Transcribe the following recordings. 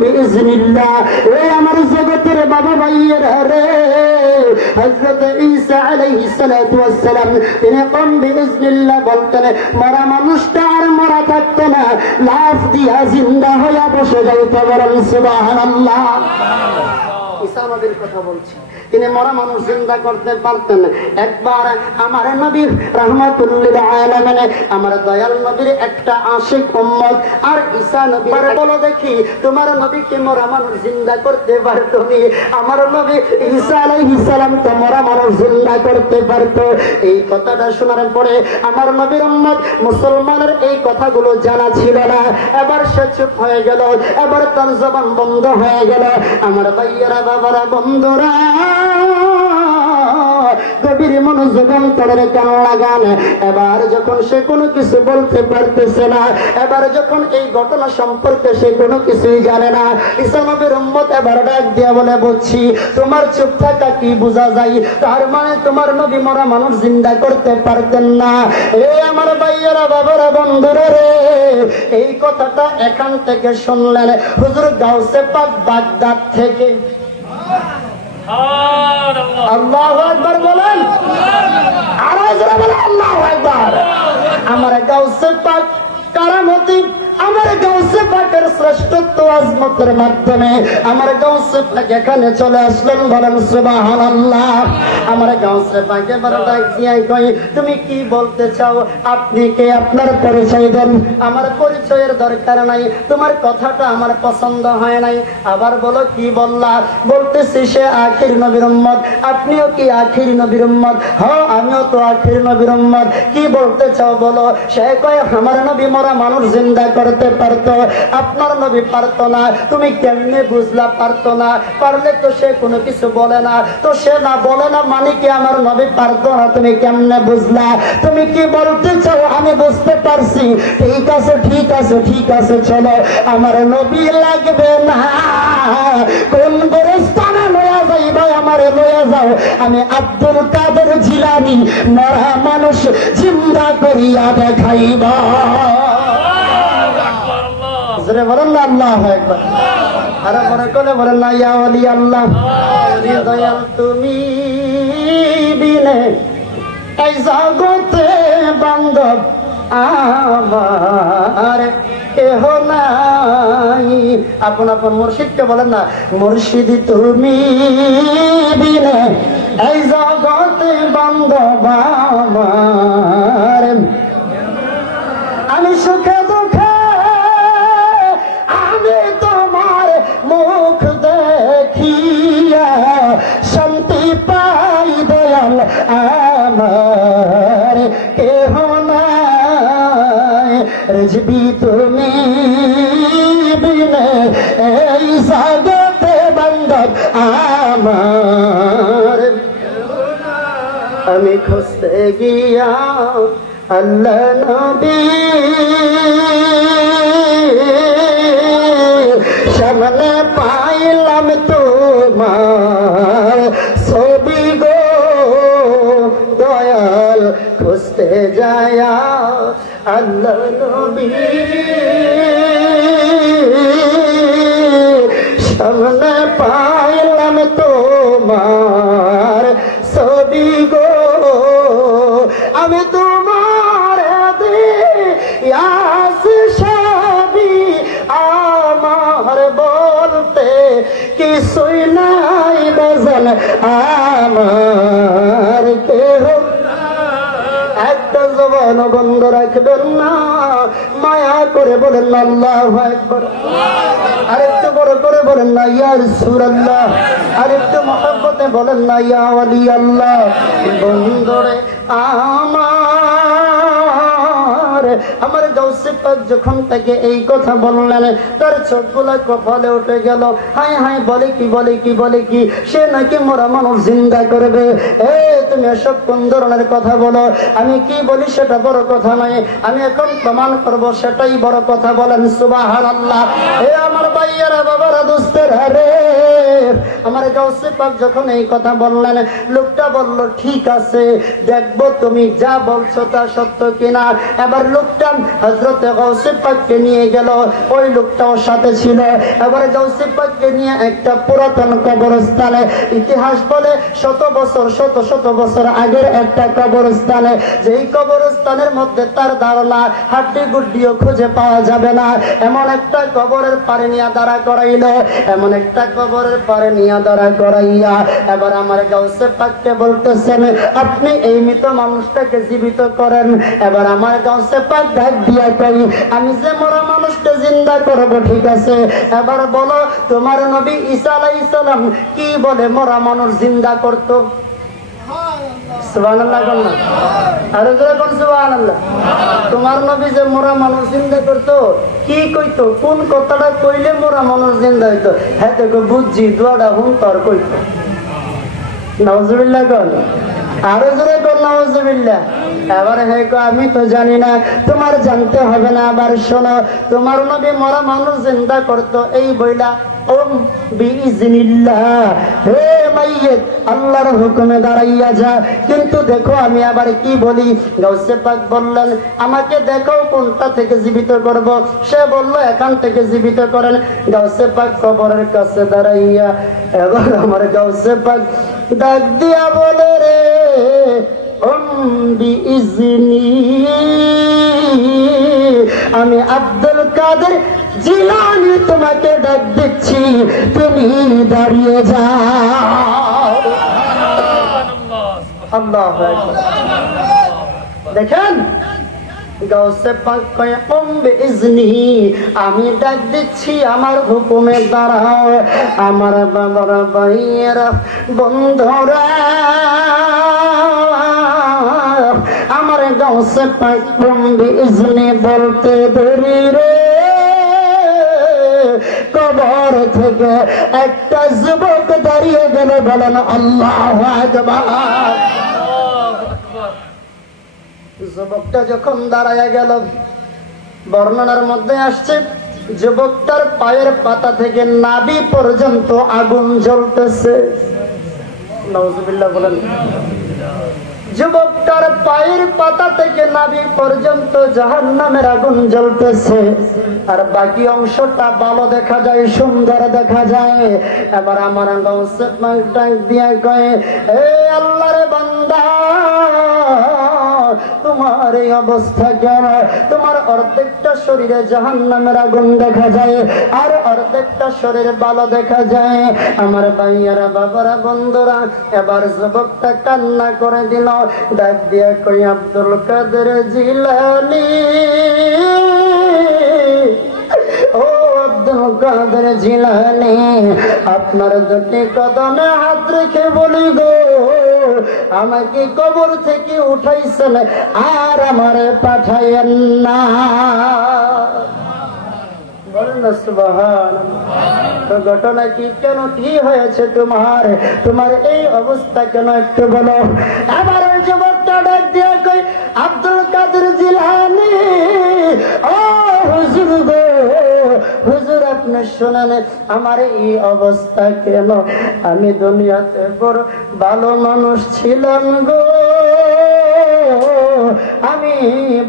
বিইজনিল্লাহ। এই আমার জগতের বাবা ভাইয়েরা রে, হযরত ঈসা আলাইহিস সালাতু ওয়াস সালাম তিনি কম বিইজনিল্লাহ বলতেন, মরা মানুষটা আর মরা থাকতো না, লাফ দিয়া জিন্দা হইয়া বসে যাইতে বলেন সুবহানাল্লাহ। ঈসা নবীর কথা বলছি, তিনি মরা মানুষ জিন্দা করতে পারতেন। একবার আমার নবী রাহমাতুল্লিল আলামিন, আমার দয়াল নবীর একটা আশিক উম্মত আর ঈসা নবী বলো দেখি তোমার নবীকে মরা মানুষ জিন্দা করতে পারতো নি? আমার নবী ঈসা আলাইহিস সালাম তো মরা মানুষ জিন্দা করতে পারতো। এই কথাটা শোনার পরে আমার নবীর উম্মত মুসলমানের এই কথাগুলো জানা ছিল না। এবার সে চুপ হয়ে গেল, এবার তার জবান বন্ধ হয়ে গেল। আমার ভাইয়েরা, বাবারা, বন্ধুরা, গভীর মনোযোগ অন্তরের কান লাগান। এবার যখন সে কোনো কিছু বলতে পারতেছে না, এবার যখন এই ঘটনা সম্পর্কে সে কোনো কিছুই জানে না, ঈসা নবীর উম্মত এবার ডাক দিয়া বলে, বুঝছি তোমার চুপ থাকা কি বোঝা যায়, তার মানে তোমার নবী মরা মানুষ জিন্দা করতে পারতেন না। এ আমার ভাইয়েরা, বাবারা, বন্ধুরা রে, এই কথাটা এখান থেকে শুনলেন হুজুর গাউসে পাক বাগদাদ থেকে। আল্লাহু আকবার বলেন, আরো জোরে বলেন আল্লাহু আকবার। আমার গাউসে পাক কারামতি, আমার গাউসে পাকের শ্রেষ্ঠত্ব আজমতের মাধ্যমে আমার গাউসে পাক এখানে চলে আসলেন, বলেন সুবহানাল্লাহ। আমার গাউসে পাক এবার ডাক দিয়া কই, তুমি কি বলতে চাও? আপনি কে? আপনার পরিচয় দেন। আমার পরিচয়ের দরকার নাই, তোমার কথাটা আমার পছন্দ হয় নাই। আবার বলো কি বললা? বলতেছি সে আখির নবীর উম্মত। আপনিও কি আখির নবীর উম্মত? হ্যাঁ, আমিও তো আখির নবীর উম্মত। কি বলতে চাও বলো? সে কয় আমার নবী মরা মানুষ জিন্দা করতে পারতো, আপনার নবী পারতো না। তুমি কেমনে বুঝলা পারতো না? পারলে তো সে কোনো কিছু বলে না, তো সে না বলে না মানে কি আমার নবী পারতো না? তুমি কেমনে বুঝলা? তুমি কি বলতে চাও? আমি বুঝতে পারছি। ঠিক আছে, ঠিক আছে, ঠিক আছে, চলো আমার নবী লাগবে না, কোন গোরস্থানে লয়া যাইবা আমারে লয়া যাও, আমি আব্দুল কাদের জিলানী মরা মানুষ জিন্দা করিয়া দেখাইবা। বলেন না আল্লাহু আকবার। আরে মনে করে বলেন না ইয়া ওলি আল্লাহ, দয়াল তুমি বিনে এই জগতে বান্ধব আমার কেহ নাই। আপন আপন মুর্শিদকে বলেন না, মুর্শিদ তুমি বিনে এই জগতে বান্ধব আমার, আমি সুখে দুঃখে আমি তোমার মুখ দেখিয়া শান্তি পাই দয়াল আমার কেহ নাই। রেজবি তুমি বিনে এই জগতে বান্ধব আমার, আমি খুঁজতে গিয়া আল্লাহ নবী সামনে পাইলাম তোমার ছবি গো দয়াল, খুঁজতে যায়া আল্লাহ নবী সামনে পাইলাম তোমার ছবি গো, আমি তোমার দিয়াস সবই আমার বলতে কিছুই নাই বেজান আমার কেহ। একটা জবান বন্ধ রাখবেন না, মায়া করে বলেন না আল্লাহু আকবার। আরেকটু বড় করে বলেন না ইয়া রাসূলুল্লাহ, আরেকটু মহব্বতে বলেন না ইয়া ওলি আল্লাহ। বন্ধুরে আমার গাউসে পাক যখন তাকে এই কথা বললেন, তার চোখগুলা কপালে উঠে গেল। হায় হায়, বলে কি, বলে কি, বলে কি, সে নাকি মরা মানুষ জিন্দা করবে। তুমি এসব কোন ধরনের কথা বলো? আমি কি বলি সেটা বড় কথা নয়, আমি এখন প্রমাণ করব সেটাই বড় কথা। বলেন সুবহানাল্লাহ। আমার ভাইয়ারা, বাবারা, দোস্তেরা রে, আমার আমার গাউসে পাক যখন এই কথা বললেন, লোকটা বলল ঠিক আছে, দেখবো তুমি যা বলছো তা সত্য কিনা। এবার লোকটা হযরতে গাউসে পাককে নিয়ে গেল, ওই লোকটাও সাথে ছিল। এবার গাউসে পাককে নিয়ে একটা পুরাতন কবরস্থানে, ইতিহাস বলে শত বছর আগের একটা কবরস্থানে, যেই কবরস্থানের মধ্যে তার ধারণা হাড্ডি গুড্ডিও খুঁজে পাওয়া যাবে না, এমন একটা কবরের পারে নিয়ে দাঁড়া করাইল, এমন একটা কবরের পারে নিয়ে দাঁড়া করাইয়া এবার আমার গাউসে পাককে বলতেছেন, আপনি এই মৃত মানুষটাকে জীবিত করেন। এবার আমার গাউসে পাক ডাক দিয়া কই, আমি যে মরা মানুষকে জিন্দা করব, ঠিক আছে, এবার বলো তোমার নবী ঈসা আলাইহিস সালাম কি বলে মরা মানুষ জিন্দা করতো? সুবহানাল্লাহ বলনা, আর জোরে বল সুবহানাল্লাহ। তোমার নবী যে মরা মানুষ জিন্দা করতো, কি কইতো? কোন কথাটা কইলে মরা মানুষ জিন্দা হইতো? হ্যাঁ দেখো বুঝছি, দোয়াটা হুন তোর কইতো। নাউজুবিল্লাহ বল, আরো জোরে বল নাউজুবিল্লাহ। এবার হ্যাঁ আমি তো জানি না, তোমার জানতে হবে না। আবার শোনো, তোমার নবী মরা মানুষ জিন্দা করতো এই বইলা হে মাইয়িত, আল্লাহর হুকুমে দাঁড়াইয়া যা। কিন্তু দেখো আমি আবার কি বলি। গাউসে পাক বললেন, আমাকে দেখো কোনটা থেকে জীবিত করব। সে বলল এখান থেকে জীবিত করেন। গাউসে পাক কবরের কাছে দাঁড়াইয়া এবার আমার গাউসে পাক ডাক দিয়া বলে, রে আমি আব্দুল কাদের জিলানী তোমাকে ডাক দিচ্ছি, তুমি দাঁড়িয়ে যাও। আল্লাহু আকবার। দেখেন গাউসে পাক কয় আমি ডাক দিচ্ছি, আমার হুকুমে দাঁড়াও। আমার বাবার ভাইয়েরা বন্ধুরা, আমার গাউসে পাক বলতে দেরি রে, কবর থেকে একটা যুবক দাঁড়িয়ে গেল, বলেন আল্লাহু আকবার। যুবকটা যখন দাঁড়ায় গেল, বর্ণনার মধ্যে আসছে যুবকটার পায়ের পাতা থেকে নাভি পর্যন্ত আগুন জ্বলতেছে। নাউজুবিল্লাহ বলেন। যুবকটার পায়ের পাতা থেকে নাভি পর্যন্ত জাহান্নামের আগুন জ্বলতেছে, আর বাকি অংশটা ভালো দেখা যায়, সুন্দর দেখা যায়। এবার আমার গাউসে পাক ডাক দিয়া কয়, এ আল্লাহর বান্দা, তোমার এই অবস্থা কেন? তোমার অর্ধেকটা শরীরে জাহান্নামের আগুন দেখা যায়, আর অর্ধেকটা শরীর ভালো দেখা যায়। আমার ভাইয়ারা, বাবারা, বন্ধুরা, এবার যুবকটা কান্না করে দিল, ডাক দিয়া কই, আব্দুল কাদের জিলানী, ও আব্দুল কাদের জিলানী, আপনার দুটি কদমে হাত রেখে বলি গো, আমাকে কবর থেকে উঠাইছেন আর আমারে পাঠাইয়েন না। বলেন না সুবহানাল্লাহ। তো ঘটনা কি, কেন কি হয়েছে তোমার? তোমার এই অবস্থা কেন একটু বলো। আবার ওই যুবকটা ডাক দিয়া কই, আব্দুল কাদের জিলানী, ও হুজুর গো, হুজুর আপনি শোনেন আমার এই অবস্থা কেন? আমি দুনিয়াতে বড় ভালো মানুষ ছিলাম গো, আমি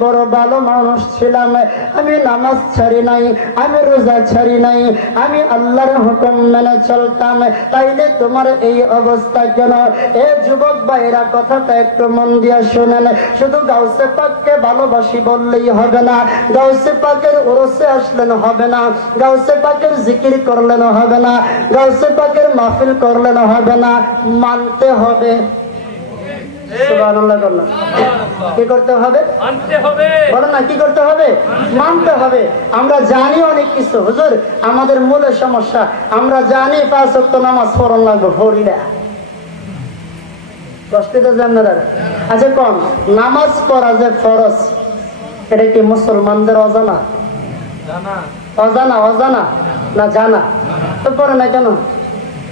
বড় ভালো মানুষ ছিলাম, আমি নামাজ ছাড়ি নাই, আমি রোজা ছাড়ি নাই, আমি আল্লাহর হুকুম মেনে চলতাম, তাইলে তোমার এই অবস্থা কেন? এ যুবক ভাইরা, কথাটা একটু মন দিয়া শোনেন। শুধু গাউসে পাককে ভালোবাসি বললেই হবে না, গাউসে পাকের ওরসে আসলেন হবে না, গাউসে পাকের জিকির করলেন হবে না, গাউসে পাকের মাহফিল করলেন হবে না, মানতে হবে। সুবহানাল্লাহ বললাম। কি করতে হবে? মানতে হবে। বলো না, কি করতে হবে? মানতে হবে। আমরা জানি অনেক কিছু, হুজুর আমাদের মূল সমস্যা, আমরা জানি 5 ওয়াক্ত নামাজ পড়ন লাগবে, পড়ি না। কষ্টে জানেন। আচ্ছা কোন নামাজ পড়া যে ফরজ, এটা কি মুসলমানদের অজানা? অজানা অজানা না জানা? তো পড়ে না কেন?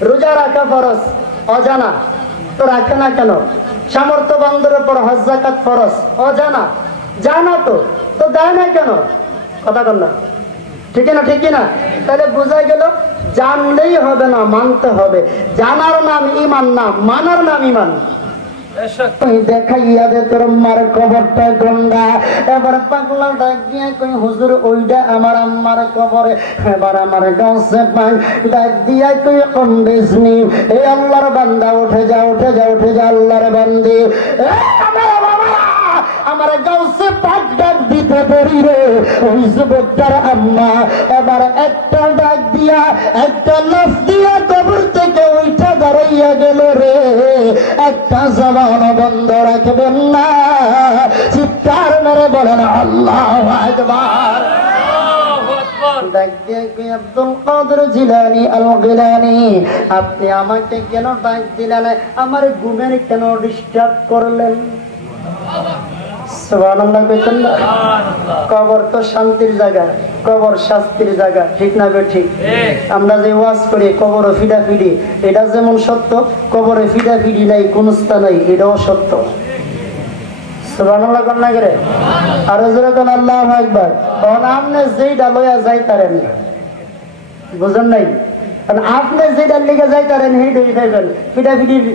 রোজা রাখা ফরজ, অজানা তো রাখে না কেন? সামর্থ্যবানদের উপর হজ যাকাত ফরজ, অজানা? জানা তো দেয় না কেন? কথা বল না, ঠিক না? ঠিক না? তাহলে বোঝা গেল জানলেই হবে না, মানতে হবে। জানার নাম ইমান না, মানার নাম ইমান। দেখাইয়া দে তোর মার কবরটা গন্ডা। এবার পাগলা ডাক দিয়ে কই হুজুর ওইটা আমার আম্মার কবরে। এবার আমার গাছে পাই ডাক দিয়া কই কন্দেসনি এই আল্লাহর বান্দা উঠে যা, উঠে যা, উঠে যা আল্লাহর বান্দি। আমার গাছে পাক ডাক দিতে পারি রে ওই যুবকটার আম্মা এবার একটা ডাক দিয়া একটা লাফ দিয়া কবর থেকে ওইটা দাঁড়াইয়া গেল রে। একটা জবান বন্ধ রাখবেন না, চিৎকার মেরে বলেন আল্লাহু আকবার। ডাক দিয়ে কি আব্দুল কাদের জিলানী আল গিলানী, আপনি আমাকে কেন ডাক দিলেন? আমার ঘুমের কেন ডিস্টার্ব করলেন? সুবহানাল্লাহ কইতেন না? কবর তো শান্তির জায়গা, কবর শাস্তির জায়গা, ঠিক না ঠিক? আমরা যে ওয়াজ করি কবর ফিডাফিডি, এটা যেমন সত্য, কবরে ফিডাফিডি নাই, কুনস্তা নাই, এটাও সত্য। সুবহানাল্লাহ কোন লাগে? আরো জোরে কোন আল্লাহু আকবার। তখন আপনি যেইটা লইয়া যাইতারেন, বুঝেন নাই? আপনি যেটা লিখে যাইতারেন সেইটাই পাইবেন। ফিডাফিডির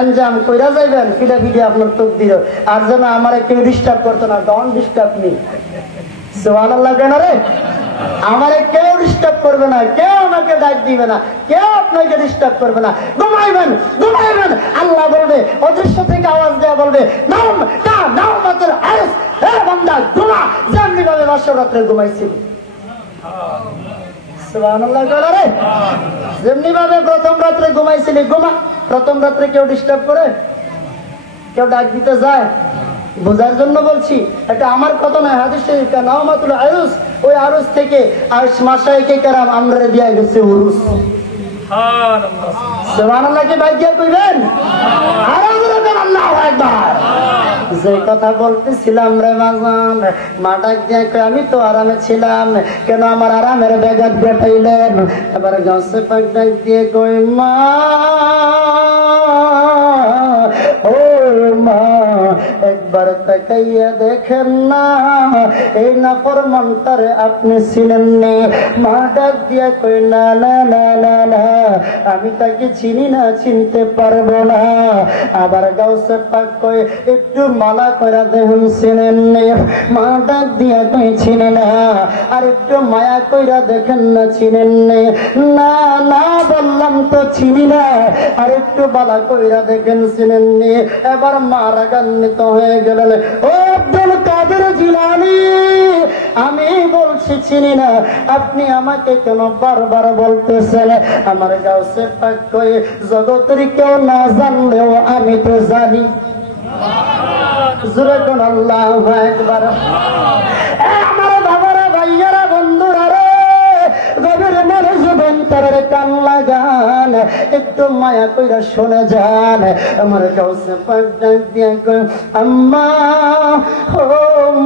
এনজাম কইরা যাইবেন, ফিডাফিডি আপনার তোক দিল। আর যেন আমার কেউ ডিস্টার্ব করতো না, ডোন্ট ডিস্টার্ব মি। সুবহানাল্লাহ কেন রে? আমারে কেউ ডিস্টার্ব করবে না, কেউ আমাকে ডাক দিবে না, কেউ আপনাকে ডিস্টার্ব করবে না। ঘুমাইবেন, ঘুমাইবেন। আল্লাহ বলবে, অদৃশ্য থেকে আওয়াজ দেয়া বলবে, নাম কা নাম মাত্র আস, হে বান্দা ঘুমা, যেমনি ভাবে বাসর রাত্রে ঘুমাইছিল। সুবহানাল্লাহ কেন রে? যেমনি ভাবে প্রথম রাত্রে ঘুমাইছিলি ঘুমা। প্রথম রাত্রে কেউ ডিস্টার্ব করে? কেউ ডাক দিতে যায়? বোঝার জন্য বলছি, এটা আমার কথা নয়, হাদিস শরীফ। নাওমাতুল আরুস, ওই আরুস থেকে আরশ মাশায়েখে কেরাম আমরে দিয়া গেছে উরুস। সুবহানাল্লাহ। সুবহানাল্লাহ কি বাইজিয়া কইবেন? আরো জোরে বলেন আল্লাহু আকবার। যে কথা বলতেছিলাম রে বাজান, মা ডাক দিয়ে কই আমি তো আরামে ছিলাম, কেন আমার আরামের ব্যাঘাত ঘটাইলেন? এবার গাছে পাক ডাক দিয়ে কই মা, ও মা একবার তাকাইয়া দেখেন না, এই নাফরমানটারে আপনি ছিলেননি। মা ডাক দিয়া কই না না না না না, আমি তাকে চিনি না, চিনতে পারবো না। আবার গাউসে পাক কই একটু মালা করে দেখুন চিনেননি। মা ডাক দিয়া কই চিনি না। আর একটু মায়া কইরা দেখেন না, চিনেননি। না না বললাম তো চিনি না, আর একটু বালা কইরা দেখেন, চিনেননি। এবার মা রাগান্বিত হয়ে গেলেন, ও আব্দুল কাদের জিলানী, আমি বলছি চিনি না, আপনি আমাকে কেন বারবার বলতেছেন? আমার গাউসে পাক কই জগতের কেউ না জানলেও আমি তো জানি। জোরে কোন আল্লাহু আকবার। আমার বাবারা, ভাইয়ারা, বন্ধুরা রে, গভীর মনোযোগ অন্তরের কান লাগান, একটু মায়া কইরা শুনে যান। আমার গাউসে পাক ডাক দিয়া কই আম্মা, ও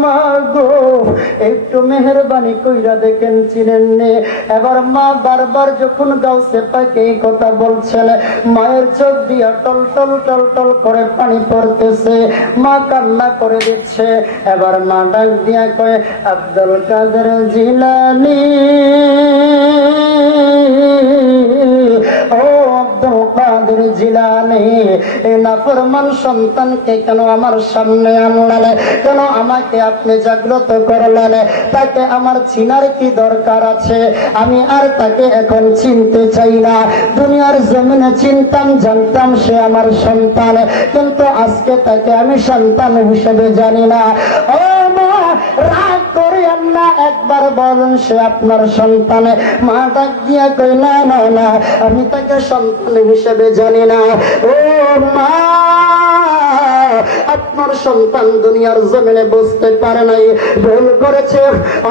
মা গো, একটু মেহেরবানি কইরা দেখেন চিনেননি। এবার মা বারবার যখন গাউসে পাক এই কথা বলছেন, মায়ের চোখ দিয়া টল টল টল টল করে পানি পড়তেছে, মা কান্না করে দিচ্ছে। এবার মা ডাক দিয়া কয় আব্দুল কাদের জিলানী, ও আব্দুল কাদের জিলানী, এই নাফরমান সন্তানকে কেন আমার সামনে আনলেন? কেন আমাকে আপনি জাগ্রত করলেন? তাকে আমার চিনার কি দরকার আছে? আমি আর তাকে এখন চিনতে চাই না। দুনিয়ার জমিনে চিনতাম, জানতাম সে আমার সন্তান, কিন্তু আজকে তাকে আমি সন্তান হিসেবে জানি না। ও মা, রাগ করিয়েন না, একবার বলুন সে আপনার সন্তান। মা ডাক দিয়া কই না না না, আমি তাকে সন্তান হিসেবে জানি না। ও মা, আপনার সন্তান দুনিয়ার জমিনে বুঝতে পারে নাই, ভুল করেছে,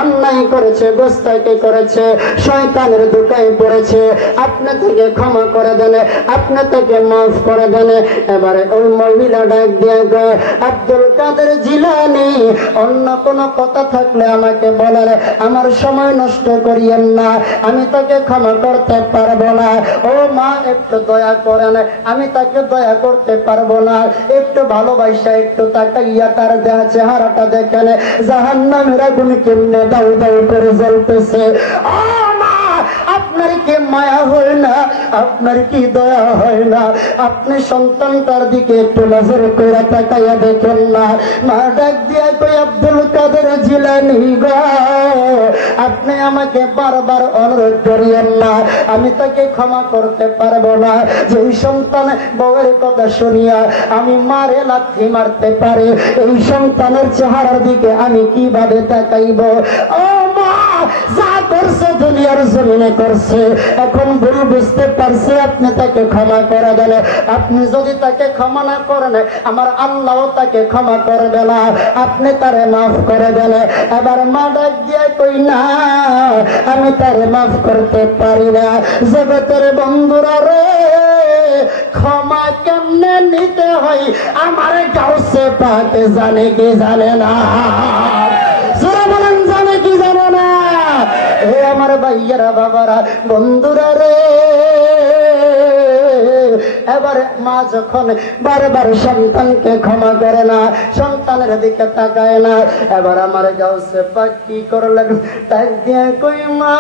অন্যায় করেছে, গোস্তাকি করেছে, শয়তানের ধোঁকায় পড়েছে। আপনি তাকে ক্ষমা করে দেন, আপনি তাকে মাফ করে দেন। এবারে ওই মহিলা ডাক দিয়ে গো আব্দুল কাদের জিলানী, অন্য কোনো কথা থাকলে আমাকে বলেন, আমার সময় নষ্ট করিয়েন না, আমি তাকে ক্ষমা করতে পারবো না। ও মা, একটু দয়া করেন, আমি তাকে দয়া করতে পারবো না, একটু ভালোবাসা দিকে একটু তাকাইয়া তার দেহ চেহারাটা দেখেন, জাহান্নামের আগুন কেমনে দাউ দাউ করে জ্বলতেছে। আপনার কি মায়া হয় না? আপনার কি দয়া হয় না? আপনি সন্তানটার দিকে একটু নজর করে তাকাইয়া দেখেন না। মা ডাক দিয়া কই, আব্দুল কাদের জিলানী গো, আপনি আমাকে বারবার অনুরোধ করিয়েন না, আমি তাকে ক্ষমা করতে পারবো না। যেই সন্তান বউয়ের কথা শুনিয়া আমি মারে লাথি মারতে পারে, এই সন্তানের চেহারার দিকে আমি কিভাবে তাকাইব? ও মা, যা করছে দুনিয়ার জমিনে করছে, এখন ভুল বুঝতে পারছে, আপনি তাকে ক্ষমা করে দেন। আপনি যদি তাকে ক্ষমা না করেন, আমার আল্লাহ তাকে ক্ষমা করবে না, আপনি তারে মাফ করে দেন। এবার মা ডাক দিয়ে কই, না আমি তারে মাফ করতে পারি না। জগতের বন্ধুরা রে, ক্ষমা কেমনে নিতে হয় আমার গাউসে পাক জানে কি জানে না? জোরে বলেন, জানে কি জানে না? এ আমার ভাইয়ারা, বাবারা, বন্ধুরা রে, এবারে মা যখন বারবার সন্তানকে ক্ষমা করে না, সন্তানের দিকে তাকায় না, এবার আমার গাউসে পাক কি করলেন? তাই দিয়ে কই, মা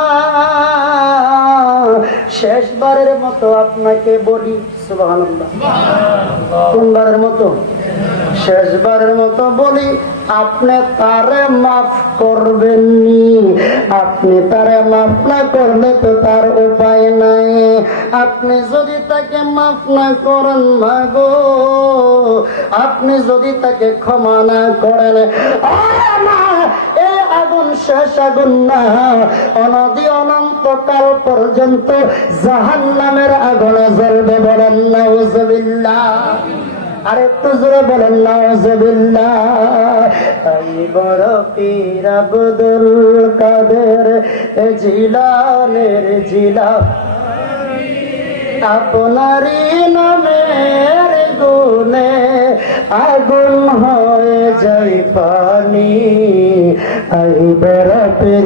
শেষবারের মতো আপনাকে বলি, সুবহানাল্লাহ, কোনবারের মতো? শেষবারের মতো বলি, আপনি তারে মাফ করবেননি। আপনি তারে মাফ না করলে তো তার উপায় নাই। আপনি যদি তাকে মাফ না করেন মাগো, আপনি যদি তাকে ক্ষমা না করেন, এই আগুন শেষ আগুন না, অনদি অনন্তকাল পর্যন্ত জাহান্নামের আগুনে জ্বলবে। বলেন নাউজুবিল্লাহ। আর একটু জোরে বলেন নাউজুবিল্লাহ। এই বড় পীর আব্দুল কাদের জিলানের জিলা, আপনারই নামের গুণে আগুন হয়ে যায় পানি। এই বড় পীর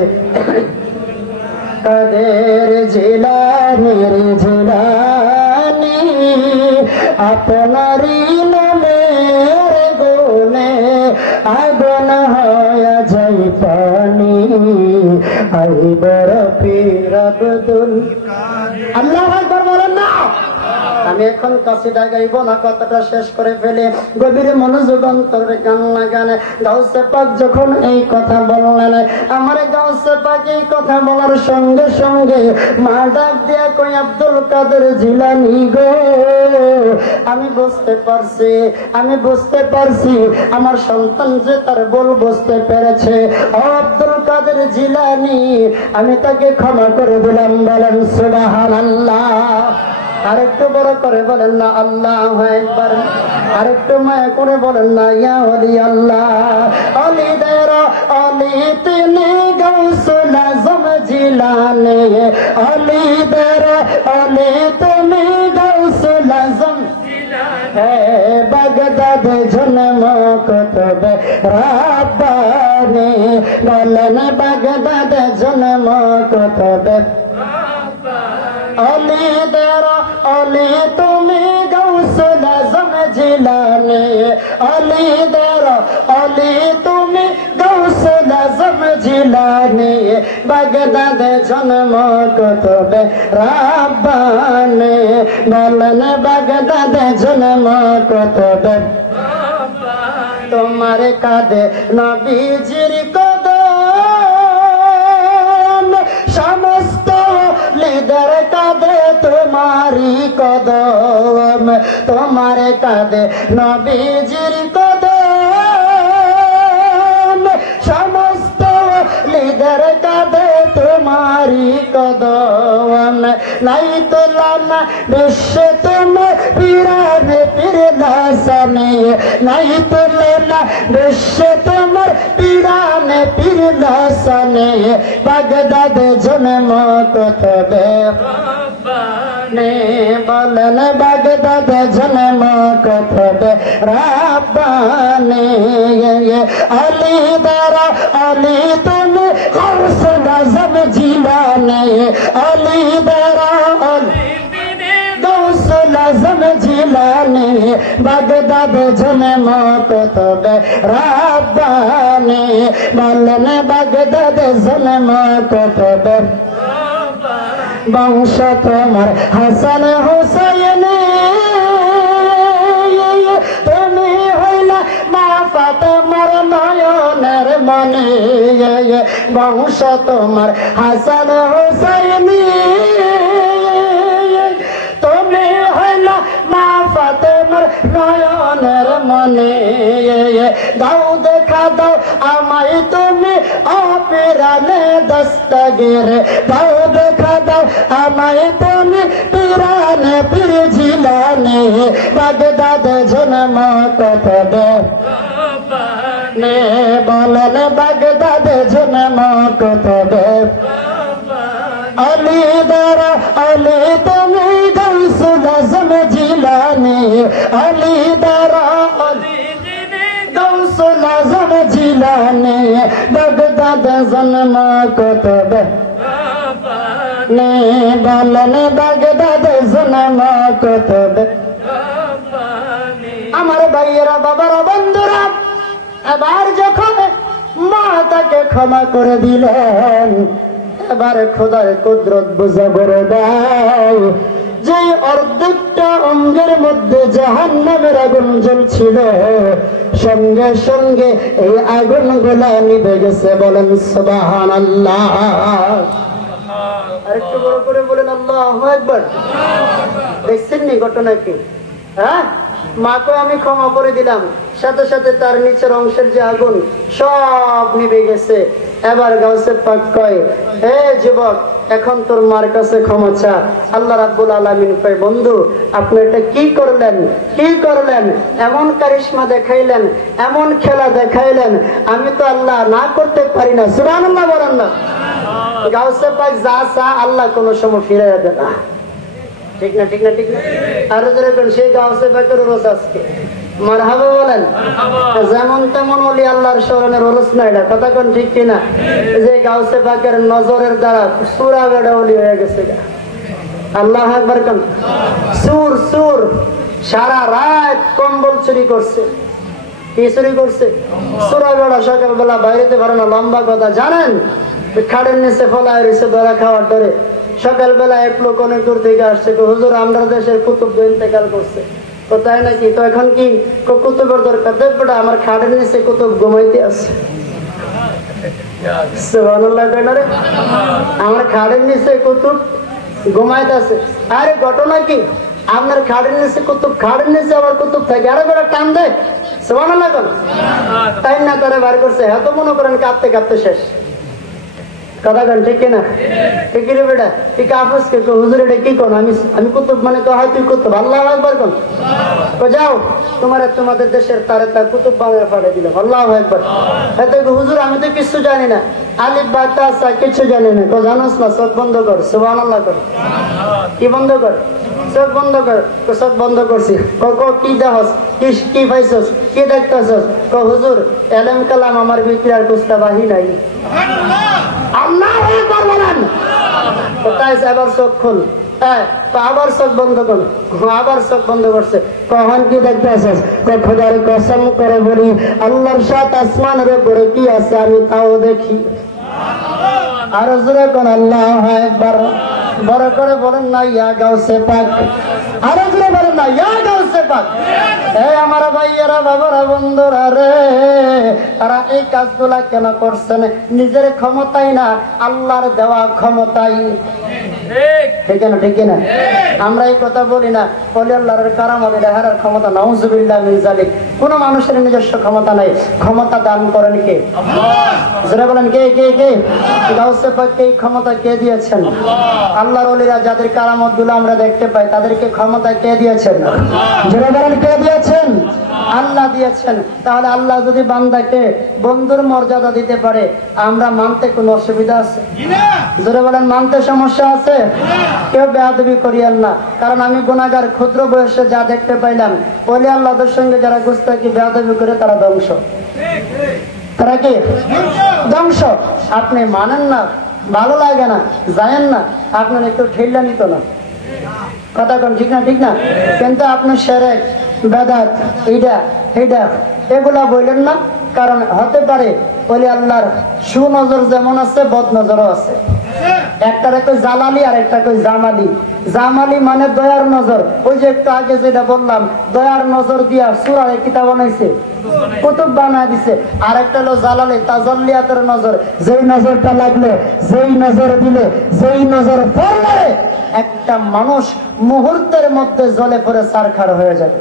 কাদের জিলানের জিলানি, আপনারই নামের গুণে আগুন হয়ে যায় পানি। এই বড় পীর আব্দুল, আল্লাহু আকবার বলেন না। আমি এখন কাসিদা গাইব না, কথাটা শেষ করে ফেলে গভীরে মনোযোগ অন্তরে গান লাগানে। গাউসে পাক যখন এই কথা বললেন, আমার গাউসে পাক এই কথা বলার সঙ্গে সঙ্গে মা ডাক দিয়া কই, আব্দুল কাদের জিলানী গো, আমি বুঝতে পারছি, আমি বুঝতে পারছি আমার সন্তান যে তার ভুল বুঝতে পেরেছে। ও আব্দুল কাদের জিলানী, আমি তাকে ক্ষমা করে দিলাম। বলেন সুবহানাল্লাহ। আরেকটু বড় করে বলেন না আল্লাহু আকবার। আরেকটু মায়া করে বলেন না ইয়া ওলি আল্লাহ। অলিদের অলি তিনি গাউসুল আজম জিলানী, অলিদের অলি তুমি গাউসুল আজম জিলানী। বাগদাদ জন্ম কুতুবে রাব্বানি, বলেন বাগদাদ জন্ম কুতুবে অলিদের অলি তুমি গাউসুল আজম জিলানী, অলিদের অলি তুমি গাউসুল আজম জিলানী। বাগদাদ জন্ম কুতুবে রাব্বানি, বলেন বাগদাদ জন্ম কুতুবে। তোমার কাঁধে নবীজির কদম, সমস্ত লিদের কাঁধে তোমারি কদম। তোমার কাঁধে নবীজির কদম, সমস্ত লিদের কাঁধে তোমারি কদম। নাই তুলনা বিশ্ব তোমার পীরানে পীরলাসানে, নাই তুলনা বিশ্ব তোমার পীরানে পীরলাসানে। বাগদাদ জন্ম কুতুবে রাব্বানি, বলেন বাগদাদ জন্ম কুতুবে রাব্বানি। আলী দারা আলী তুমি গাউসুল আজম জিলানী, আলী দারা আলী গাউসুল আজম জিলানি বাগদাদ জন্ম কুতুবে রাব্বানি বলেন বাগদাদ জন্ম কুতুবে বংশ তোমার হাসান হুসাইন তুমি হইলা মা ফাতেমার নয়নের মনি বংশ তোমার হাসান হুসাইন তুমি হইলা মা ফাতেমার নয়নের মনি দাও দেখা দাও আমায় তুমি অপিরানে দস্তগীর দাও দেখা দাও আমায় তুমি পিরানে পীর জিলানি বাগদাদ জন্ম কুতুবে নে বলেন বাগদাদ জন্ম কুতুবে আলী দারা আলী তুমি গাউসুল আজম জিলানি আলী দারা আলী গাউসুল আজম জিলানি বাগদাদ জন্ম কুতুবে নে বলেন বাগদাদ জন্ম কুতুবে আমার ভাইয়েরা বাবারা বন্ধুরা এবার যখন মা তাকে ক্ষমা করে দিলেন এবার খোদার কুদরত বুঝা করে দেয় যে অর্ধেকটা অঙ্গের মধ্যে জাহান্নামের আগুন জ্বলছিল সঙ্গে সঙ্গে এই আগুন গুলা নিভে গেছে বলেন সুবহানাল্লাহ আরেকটু বড় করে বলেন আল্লাহু আকবার দেখছেন নি ঘটনা কি হ্যাঁ মাকে আমি ক্ষমা করে দিলাম সাথে সাথে তার নিচের অংশের যে আগুন সব নিভে গেছে এবার গাউসে পাক কয় হে যুবক এখন তোর মার কাছে ক্ষমা চা আল্লাহ রাব্বুল আলামিন কয় বন্ধু আপনি এটা কি করলেন এমন কারিশমা দেখাইলেন এমন খেলা দেখাইলেন আমি তো আল্লাহ না করতে পারি না সুবহানাল্লাহ বলেন না গাউসে পাক যা চা আল্লাহ কোনো সময় ফিরাইয়া দেয় না ঠিক না আর যেরকম সেই গাউসে পাকের রোজ আজকে মারহাবা বলেন যেমন তেমন ওলি আল্লাহর স্মরণের ওরস না এটা কথা কোন ঠিক কিনা যে গাউসে পাকের নজরের দ্বারা সুরা বেড়া ওলি হয়ে গেছে আল্লাহ আকবার কোন সুর সারা রাত কম্বল চুরি করছে কি চুরি করছে সুরা বেড়া সকালবেলা বাইরেতে পারে না লম্বা কথা জানেন খাড়ের নিচে ফলায় রয়েছে ধরা খাওয়ার ধরে সকালবেলা এক লোক অনেক দূর থেকে আসছে হুজুর আমরা দেশের কুতুব ইন্তেকাল করছে তো তাই নাকি তো এখন কি কুতুবের দরকার দেখবে আমার খাটের নিচে কুতুব ঘুমাইতে আছে আমার খাটের নিচে কুতুব ঘুমাইতে আছে আরে ঘটনা কি আপনার খাটের নিচে কুতুব খাটের নিচে আবার কুতুব থাকে আরে বেড়া টান দেয় সুবহানাল্লাহ তাই না তারা বার করছে এত মনে করেন কাঁদতে কাঁদতে শেষ কথা কন ঠিক না ঠিক রে বেটা ঠিক আপস কে হুজুর এটা কি কোন আমি কুতুব মানে তো হয় তুই কুতুব আল্লাহু আকবার কোন তো যাও তোমাদের দেশের তারে তা কুতুব বানায় পাঠিয়ে দিলাম আল্লাহু আকবার এতে হুজুর আমি তো কিছু জানি না আলিফ বা তা সা কিছু জানি না তো জানোস না চোখ বন্ধ কর সুবহানাল্লাহ কর কি বন্ধ কর চোখ বন্ধ কর তো চোখ বন্ধ করছি কি দেখস কি পাইছস কি দেখতেছস তো হুজুর এলেম কালাম আমার ভিতরে আর কুস্তা বাহি নাই আল্লাহু আকবার বলেন কোথায় আবার চোখ খুল আবার চোখ বন্ধ কর আবার চোখ বন্ধ করছে কখন কি দেখতে আসিস খোদার কসম করে বলি আল্লাহর সাত আসমানের উপরে কি আছে আমি তাও দেখি আর জোরে কোন আল্লাহু আকবার বড় করে বলেন না ইয়া গাউসে পাক আর জোরে বলেন না ইয়া গাউসে পাক এই আমার ভাইয়েরা বাবারা বন্ধুরা রে তারা এই কাজগুলা কেন করছেন নিজের ক্ষমতাই না আল্লাহর দেওয়া ক্ষমতাই ঠিক না আমরা এই কথা বলি না বলি আল্লাহর কারামত দেখার ক্ষমতা নাউজুবিল্লাহ মিন যালিক কোন মানুষের নিজস্ব ক্ষমতা নাই ক্ষমতা দান করেন কে আল্লাহ যারা বলেন কে গাউসে পাককে এই ক্ষমতা কে দিয়েছেন আল্লাহর ওলিরা যাদের কারামতগুলো আমরা দেখতে পাই তাদেরকে ক্ষমতা কে দিয়েছেন যারা বলেন কে দিয়েছেন আল্লাহ দিয়েছেন তাহলে আল্লাহ যদি বান্দাকে বন্ধুর মর্যাদা দিতে পারে আমরা মানতে কোনো অসুবিধা আছে যারা বলেন মানতে সমস্যা আছে কেউ বেয়াদবি করিয়েন না কারণ আমি গুনাহগার ক্ষুদ্র বয়সে যা দেখতে পাইলাম ওলি আল্লাহদের সঙ্গে যারা গুস্তাখি বেয়াদবি করে তারা ধ্বংস তারা কি ধ্বংস আপনি মানেন না ভালো লাগে না জানেন না আপনার একটু ঠেল্লা নিত না কথা কোন ঠিক না? ঠিক না? কিন্তু আপনি শিরক বেদাত এইটা এইটা এগুলা বললেন না, কারণ হতে পারে ওলি আল্লাহর সুনজর যেমন আছে বদ নজরও আছে। একটারে কই জালালি আর একটা কই জামালি। জামালি মানে দয়ার নজর, ওই যে একটু আগে যেটা বললাম দয়ার নজর দিয়া সূরার কিতাব বানাইছে, কুতুব বানায় দিছে। আর একটা হলো জালালি তাজাল্লিয়াতের নজর, যেই নজরটা লাগলে, যেই নজর দিলে, যেই নজর পড়লে একটা মানুষ মুহূর্তের মধ্যে জ্বলে পড়ে ছারখার হয়ে যাবে।